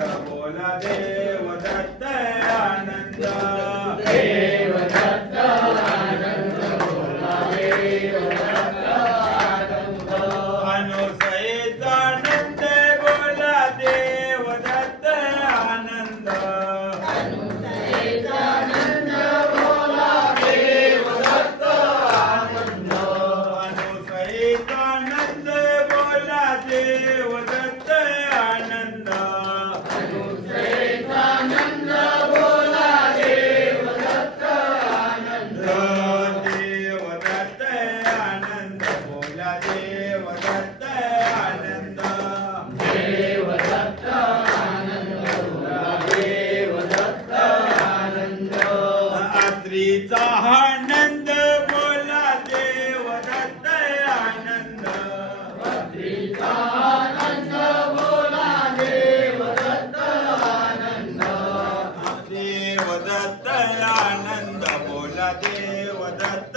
बोला दे रात्रीचा आनंद बोला देव दत्त आनंद. रात्रीचा आनंद बोला देव दत्त आनंद. देव दत्त आनंद बोला देव दत्त